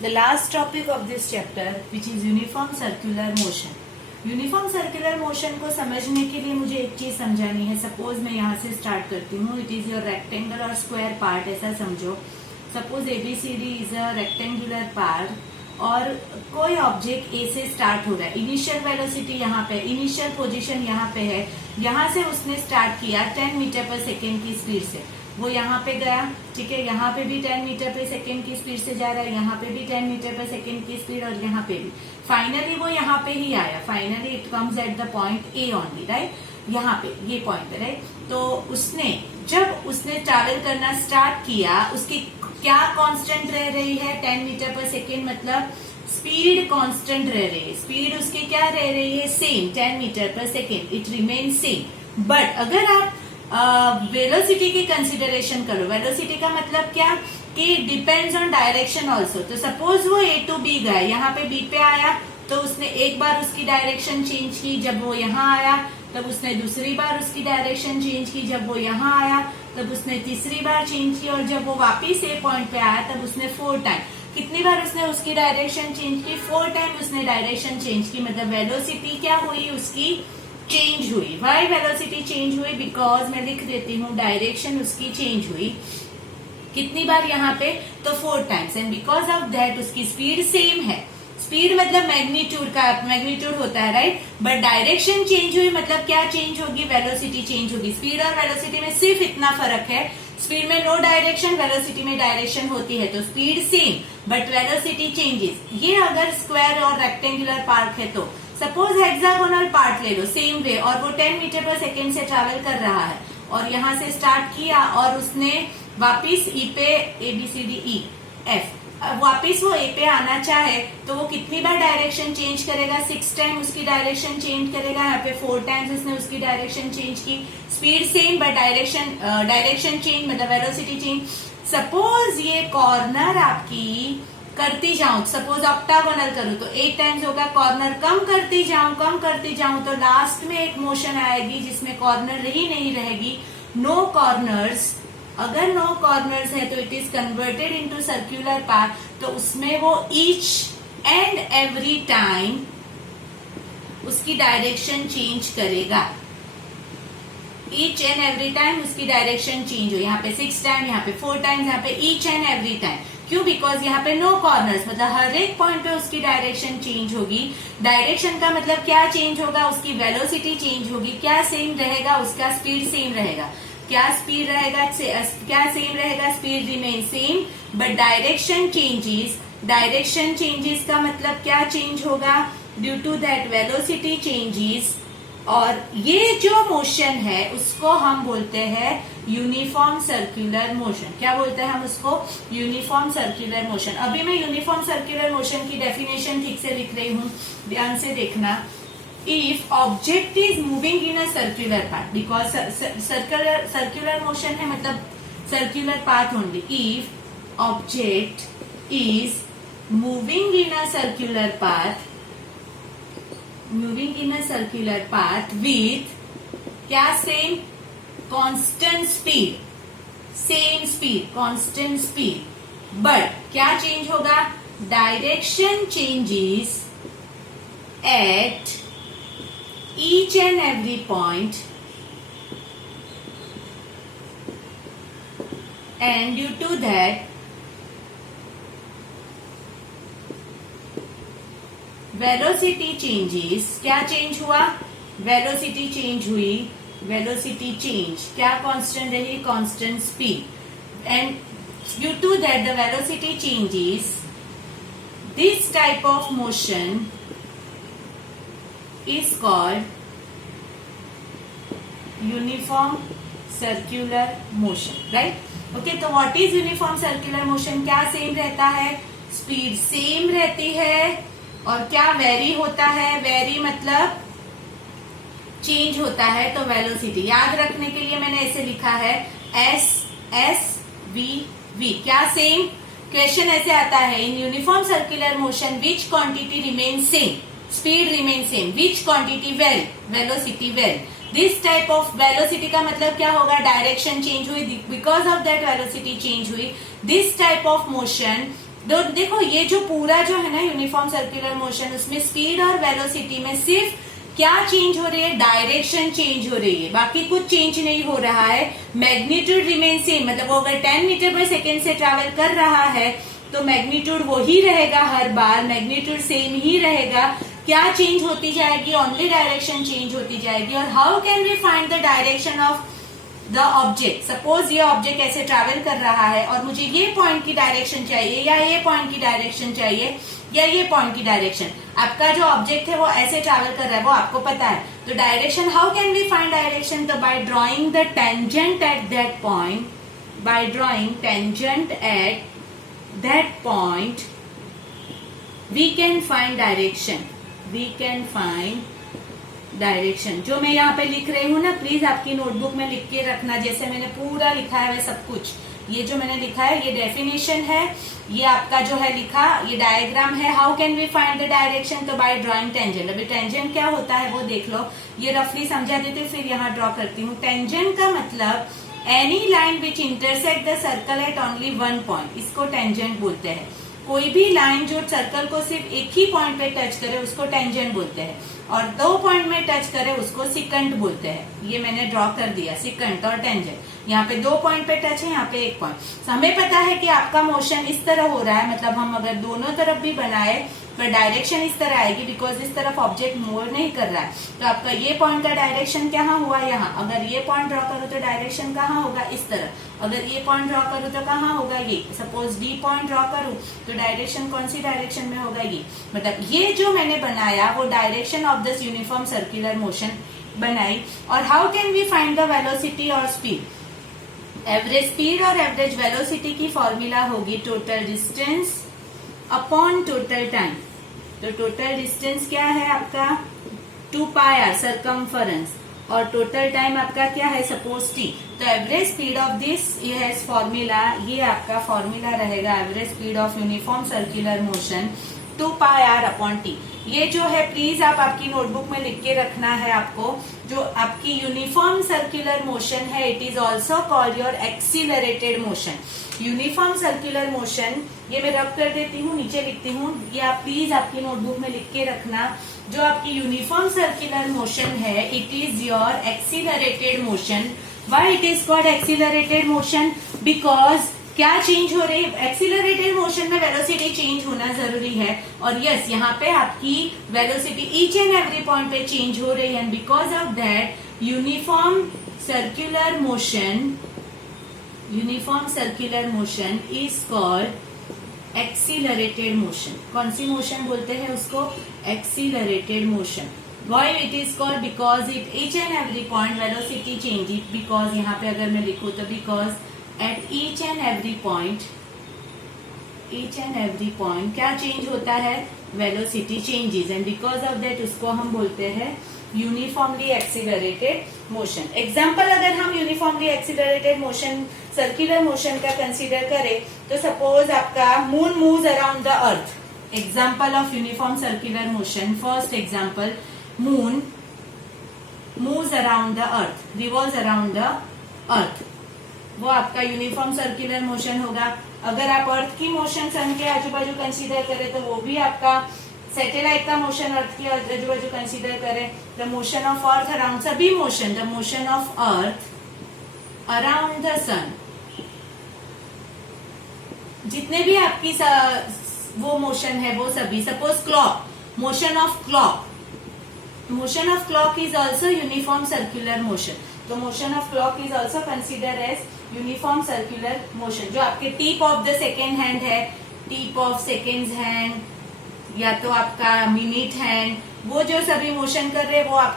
the last topic of this chapter, which is uniform circular motion. Uniform circular motion को समझने के लिए मुझे एक चीज समझानी है. सपोज मैं यहाँ से स्टार्ट करती हूँ. इट इज योर रेक्टेंगल और स्क्वायर पार्ट, ऐसा समझो. Suppose ABCD is a rectangular part और कोई ऑब्जेक्ट ए से स्टार्ट हो रहा है. इनिशियल वेलोसिटी यहाँ पे, इनिशियल पोजीशन यहाँ पे है. यहाँ से उसने स्टार्ट किया 10 मीटर पर सेकेंड की स्पीड से. वो यहाँ पे गया, ठीक है. यहाँ पे भी 10 मीटर पर सेकेंड की स्पीड से जा रहा है. यहाँ पे भी 10 मीटर पर सेकेंड की स्पीड, और यहाँ पे भी. फाइनली वो यहाँ पे ही आया. Finally it comes at the point A only, right. यहाँ पे ये पॉइंट है, राइट. तो उसने जब उसने ट्रैवल करना स्टार्ट किया, उसकी क्या कांस्टेंट रह रही है? 10 मीटर पर सेकेंड, मतलब स्पीड कांस्टेंट रह रही है. स्पीड उसकी क्या रह रही है? सेम, 10 मीटर पर second. It remain same. But अगर आप वेलोसिटी की कंसिडरेशन करो. वेलोसिटी का मतलब क्या कि डिपेंड्स ऑन डायरेक्शन ऑल्सो. तो सपोज वो ए टू बी गया, यहाँ पे बी पे आया तो उसने एक बार उसकी डायरेक्शन चेंज की. जब वो यहाँ आया तब उसने दूसरी बार उसकी डायरेक्शन चेंज की. जब वो यहाँ आया तब उसने तीसरी बार चेंज की. और जब वो वापिस ए पॉइंट पे आया तब उसने 4 टाइम. कितनी बार उसने उसकी डायरेक्शन चेंज की? 4 टाइम उसने डायरेक्शन चेंज की. मतलब वेलोसिटी क्या हुई? उसकी चेंज हुई. वाई वेलोसिटी चेंज हुई? बिकॉज मैं लिख देती हूँ, डायरेक्शन उसकी चेंज हुई. कितनी बार यहाँ पे? तो 4 times. And because of that उसकी स्पीड सेम है. स्पीड मतलब मैग्नीट्यूड का, मैग्नीट्यूड होता है, राइट. बट डायरेक्शन चेंज हुई मतलब क्या चेंज होगी? वेलोसिटी चेंज होगी. स्पीड और वेलोसिटी में सिर्फ इतना फर्क है. स्पीड में नो डायरेक्शन, वेलोसिटी में डायरेक्शन होती है. तो speed same but velocity changes. ये अगर स्क्वायर और रेक्टेंगुलर पार्ट है तो सपोज हेक्सागोनल पार्ट ले लो, सेम वे. और वो 10 मीटर पर सेकेंड से ट्रैवल कर रहा है और यहाँ से स्टार्ट किया और उसने वापिस ई पे ABCDE F, वापिस वो ए पे आना चाहे तो वो कितनी बार डायरेक्शन चेंज करेगा? 6 टाइम उसकी डायरेक्शन चेंज करेगा. यहाँ पे 4 टाइम्स उसने उसकी डायरेक्शन चेंज की. Speed same but direction change, मतलब वेलोसिटी चेंज. सपोज ये कॉर्नर आपकी करती जाऊं, सपोज ऑक्टागोनल करूं तो 8 टाइम्स होगा. कॉर्नर कम करती जाऊं तो लास्ट में एक मोशन आएगी जिसमें कॉर्नर ही नहीं रहेगी. No corners. अगर नो कॉर्नर्स है तो it is converted into circular path. तो उसमें वो ईच एंड एवरी टाइम उसकी डायरेक्शन चेंज करेगा. ईच एंड एवरी टाइम उसकी डायरेक्शन चेंज हो. यहाँ पे 6 टाइम, यहाँ पे 4 टाइम्स, यहाँ पे ईच एंड एवरी टाइम. क्यों? बिकॉज यहाँ पे नो कॉर्नर्स, मतलब हर एक पॉइंट पे उसकी डायरेक्शन चेंज होगी. डायरेक्शन का मतलब क्या चेंज होगा? उसकी वेलोसिटी चेंज होगी. क्या सेम रहेगा? उसका स्पीड सेम रहेगा. क्या स्पीड रहेगा? क्या सेम रहेगा? Speed remain same but direction changes. Direction changes का मतलब क्या चेंज होगा? Due to that velocity changes. और ये जो मोशन है उसको हम बोलते हैं यूनिफॉर्म सर्कुलर मोशन. क्या बोलते हैं हम उसको? Uniform circular motion. अभी मैं यूनिफॉर्म सर्कुलर मोशन की डेफिनेशन ठीक से लिख रही हूँ, ध्यान से देखना. If object is moving in a circular path, because circular motion है मतलब circular path only. If object is moving in a circular path with क्या? same constant speed, constant speed. but क्या change होगा? direction changes at each and every point, and due to that velocity changes. क्या change हुआ? Velocity change हुई. Velocity change क्या constant रही? Constant speed. And due to that the velocity changes. This type of motion is called uniform circular motion, right? Okay, तो what is uniform circular motion? क्या same रहता है? Speed same रहती है. और क्या वेरी होता है? वेरी मतलब चेंज होता है. तो वेलोसिटी याद रखने के लिए मैंने ऐसे लिखा है SSVV. क्या सेम? क्वेश्चन ऐसे आता है, in uniform circular motion which quantity remain same? Speed remain same. Which quantity? Well. Velocity? Well. This type of velocity का मतलब क्या होगा? डायरेक्शन चेंज हुई. Because of that velocity change हुई. दिस टाइप ऑफ मोशन देखो ये जो पूरा जो है ना यूनिफॉर्म सर्कुलर मोशन, उसमें स्पीड और वेलोसिटी में सिर्फ क्या चेंज हो रही है, डायरेक्शन चेंज हो रही है, बाकी कुछ चेंज नहीं हो रहा है। मैग्नीट्यूड रिमेन सेम, मतलब वो अगर 10 मीटर पर सेकेंड से ट्रैवल कर रहा है तो मैग्नीट्यूड वो ही रहेगा, हर बार मैग्नीट्यूड सेम ही रहेगा। क्या चेंज होती जाएगी, ओनली डायरेक्शन चेंज होती जाएगी। और how can we find the direction of the object. Suppose ये ऑब्जेक्ट ऐसे ट्रैवल कर रहा है और मुझे ये पॉइंट की डायरेक्शन चाहिए, या ये पॉइंट की डायरेक्शन चाहिए, या ये पॉइंट की डायरेक्शन। आपका जो ऑब्जेक्ट है वो ऐसे ट्रैवल कर रहा है, वो आपको पता है। तो direction, how can we find direction, तो by drawing the tangent at that point, by drawing tangent at that point we can find direction, we can find direction. जो मैं यहाँ पे लिख रही हूँ ना, प्लीज आपकी नोटबुक में लिख के रखना, जैसे मैंने पूरा लिखा है वह सब कुछ। ये जो मैंने लिखा है ये डेफिनेशन है, ये आपका जो है लिखा, ये डायग्राम है। How can we find the direction, तो बाय ड्रॉइंग टेंजेंट। अभी टेंजेंट क्या होता है वो देख लो, ये रफली समझा देते फिर यहाँ ड्रॉ करती हूँ। टेंजेंट का मतलब any line which intersect the circle eight only one point, इसको टेंजेंट बोलते हैं। कोई भी लाइन जो सर्कल को सिर्फ एक ही पॉइंट पे टच करे उसको टेंजेंट बोलते हैं, और 2 पॉइंट में टच करे उसको सिकंट बोलते हैं। ये मैंने ड्रॉ कर दिया, सिकंट और टेंजेंट। यहाँ पे 2 पॉइंट पे टच है, यहाँ पे 1 पॉइंट। हमें पता है कि आपका मोशन इस तरह हो रहा है, मतलब हम अगर दोनों तरफ भी बनाए पर डायरेक्शन इस तरह आएगी, बिकॉज इस तरफ ऑब्जेक्ट मूव नहीं कर रहा है। तो आपका ये पॉइंट का डायरेक्शन कहाँ हुआ, यहाँ। अगर ये पॉइंट ड्रॉ करो तो डायरेक्शन कहाँ होगा, इस तरह। अगर ये पॉइंट ड्रॉ करूँ तो कहाँ होगा, ये। सपोज डी पॉइंट ड्रॉ करूँ तो डायरेक्शन कौन सी डायरेक्शन में होगा, ये। मतलब ये जो मैंने बनाया वो direction of this uniform circular motion बनाई। और how can we find the velocity और स्पीड। एवरेज स्पीड और एवरेज वेलोसिटी की फॉर्मूला होगी total distance upon total time. तो टोटल डिस्टेंस क्या है आपका 2 पाई आर सरकमफरेंस, और टोटल टाइम आपका क्या है, सपोज टी। तो एवरेज स्पीड ऑफ दिस, ये है फॉर्मूला, ये आपका फॉर्मूला रहेगा average speed of uniform circular motion 2 pi R upon T. ये जो है प्लीज आप आपकी नोटबुक में लिख के रखना है आपको। जो आपकी यूनिफॉर्म सर्कुलर मोशन है, it is also called your accelerated motion. Uniform circular motion, ये मैं रब कर देती हूँ, नीचे लिखती हूँ, ये आप प्लीज आपकी नोटबुक में लिख के रखना। जो आपकी यूनिफॉर्म सर्कुलर मोशन है, it is your accelerated motion. Why it is called accelerated motion, because क्या चेंज हो रही है, एक्सीलरेटेड मोशन में वेलोसिटी चेंज होना जरूरी है। और यस, यहाँ पे आपकी velocity each and every point पे चेंज हो रही है, and because of that uniform circular motion is called accelerated motion. कौन सी मोशन बोलते हैं उसको, accelerated motion. Why it is called, because it each and every point velocity changes, because यहाँ पे अगर मैं लिखूँ तो because at each and every point क्या चेंज होता है, velocity changes, and because of that उसको हम बोलते हैं यूनिफॉर्मली एक्सीलरेटेड मोशन। एग्जाम्पल अगर हम uniformly accelerated motion circular motion का कंसीडर करें तो सपोज आपका moon moves around the earth. Example of uniform circular motion, first example, moon moves around the earth, revolves around the earth, वो आपका uniform circular motion होगा। अगर आप अर्थ की मोशन सन के आजू बाजू कंसीडर करें तो वो भी आपका सैटेलाइट का मोशन अर्थ के आजू बाजू कंसीडर करें, the motion of earth around, सभी motion, the motion of earth around the sun, जितने भी आपकी वो मोशन है वो सभी। Suppose clock, motion of clock, motion of clock is also uniform circular motion. तो motion of clock is also considered as uniform circular motion. जो आपके tip of the second hand है, tip of seconds hand, या तो आपका minute hand, वो जो सभी मोशन कर रहे हैं वो आप